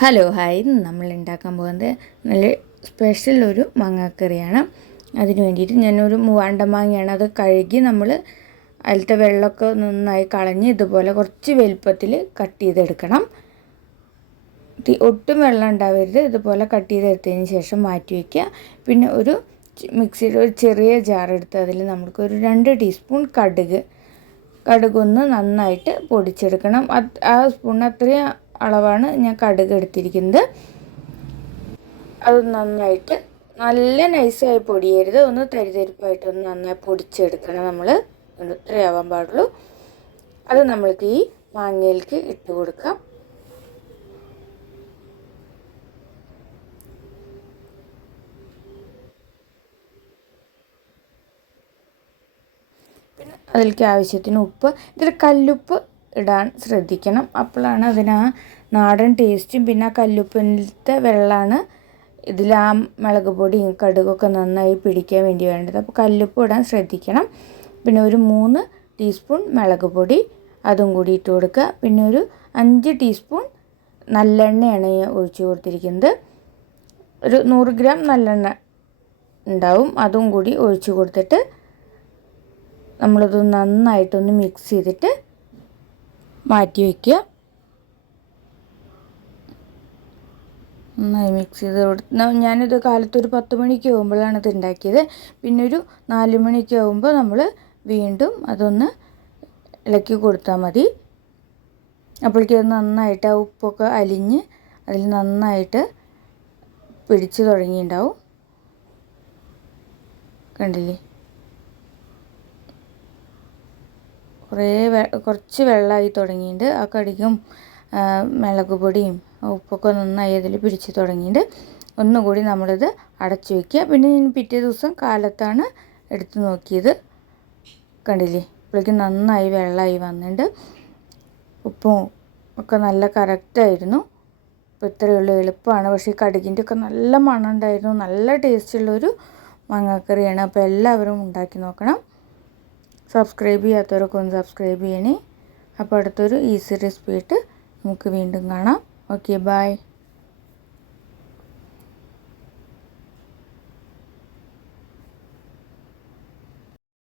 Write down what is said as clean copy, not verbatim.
Hello hi, ഇന്ന് നമ്മൾ ഉണ്ടാക്കാൻ പോകുന്നത് നല്ല സ്പെഷ്യൽ ഒരു മാങ്ങാക്കറിയാണ്. അതിന് വേണ്ടിയിട്ട് ഞാനൊരു മൂവാണ്ടൻ മാങ്ങയാണ്. അത് കഴുകി നമ്മൾ അതിലത്തെ വെള്ളമൊക്കെ നന്നായി കളഞ്ഞ് ഇതുപോലെ കുറച്ച് വലുപ്പത്തിൽ കട്ട് ചെയ്തെടുക്കണം. ഒട്ടും വെള്ളം ഉണ്ടാവരുത്. ഇതുപോലെ കട്ട് ചെയ്തെടുത്തതിന് ശേഷം മാറ്റി വയ്ക്കുക. പിന്നെ ഒരു മിക്സിയിൽ ഒരു ചെറിയ ജാർ എടുത്ത് അതിൽ നമുക്കൊരു 2 ടീസ്പൂൺ കടുകൊന്ന് നന്നായിട്ട് പൊടിച്ചെടുക്കണം. ആ സ്പൂൺ അത്രയും അളവാണ് ഞാൻ കടുക് എടുത്തിരിക്കുന്നത്. അത് നന്നായിട്ട് നല്ല നൈസായി പൊടിയരുത്, ഒന്ന് തരിതരിപ്പായിട്ടൊന്ന് നന്നായി പൊടിച്ചെടുക്കണം. നമ്മൾ ഇത്രയാവാൻ പാടുള്ളൂ. അത് നമ്മൾക്ക് ഈ മാങ്ങയിലേക്ക് ഇട്ട് കൊടുക്കാം. പിന്നെ അതിലേക്ക് ആവശ്യത്തിന് ഉപ്പ്, ഇതിൽ കല്ലുപ്പ് ഇടാൻ ശ്രദ്ധിക്കണം. അപ്പോഴാണ് അതിന് ആ നാടൻ ടേസ്റ്റും പിന്നെ ആ കല്ലുപ്പിൻ്റെ വെള്ളമാണ് ഇതിൽ ആ മുളക് പൊടിയും കടുകൊക്കെ നന്നായി പിടിക്കാൻ വേണ്ടി വേണ്ടത്. അപ്പോൾ കല്ലുപ്പ് ഇടാൻ ശ്രദ്ധിക്കണം. പിന്നെ ഒരു 3 ടീസ്പൂൺ മുളക് പൊടി അതും കൂടി ഇട്ട് കൊടുക്കുക. പിന്നെ ഒരു 5 ടീസ്പൂൺ നല്ലെണ്ണയാണ് ഒഴിച്ച് കൊടുത്തിരിക്കുന്നത്. ഒരു 100 ഗ്രാം നല്ലെണ്ണ ഉണ്ടാവും, അതും കൂടി ഒഴിച്ച് കൊടുത്തിട്ട് നമ്മളിത് നന്നായിട്ടൊന്ന് മിക്സ് ചെയ്തിട്ട് മാറ്റി വയ്ക്കുക. നന്നായി മിക്സ് ചെയ്ത് കൊടുത്ത് ഞാനിത് കാലത്തൊരു 10 മണിക്ക് ആകുമ്പോഴാണ് ഇത് ഉണ്ടാക്കിയത്. പിന്നെ ഒരു 4 മണിക്ക് ആകുമ്പോൾ നമ്മൾ വീണ്ടും അതൊന്ന് ഇളക്കി കൊടുത്താൽ മതി. അപ്പോഴേക്കും അത് നന്നായിട്ട് ആ ഉപ്പൊക്കെ അലിഞ്ഞ് അതിൽ നന്നായിട്ട് പിടിച്ച് തുടങ്ങിയിട്ടുണ്ടാവും. കണ്ടില്ലേ, കുറച്ച് വെള്ളമായി തുടങ്ങിയിട്ടുണ്ട്. ആ കടുകും മുളക് പൊടിയും ഉപ്പൊക്കെ നന്നായി അതിൽ പിടിച്ച് തുടങ്ങിയിട്ട് ഒന്നുകൂടി നമ്മളിത് അടച്ചു വയ്ക്കുക. പിന്നെ ഞാൻ പിറ്റേ ദിവസം കാലത്താണ് എടുത്ത് നോക്കിയത്. കണ്ടില്ലേ, അപ്പോഴേക്കും നന്നായി വെള്ളമായി വന്നിട്ടുണ്ട്. ഉപ്പും ഒക്കെ നല്ല കറക്റ്റായിരുന്നു. അപ്പോൾ ഇത്രയേ ഉള്ളൂ, എളുപ്പമാണ്. പക്ഷേ ഈ കടുകിൻ്റെ ഒക്കെ നല്ല മണം ഉണ്ടായിരുന്നു. നല്ല ടേസ്റ്റുള്ളൊരു മാങ്ങാക്കറിയാണ്. അപ്പോൾ എല്ലാവരും ഉണ്ടാക്കി നോക്കണം. സബ്സ്ക്രൈബ് ചെയ്യാത്തവരൊക്കെ ഒന്ന് സബ്സ്ക്രൈബ് ചെയ്യണേ. അപ്പോൾ അടുത്തൊരു ഈസി റെസിപ്പി ആയിട്ട് നമുക്ക് വീണ്ടും കാണാം. Okay, by.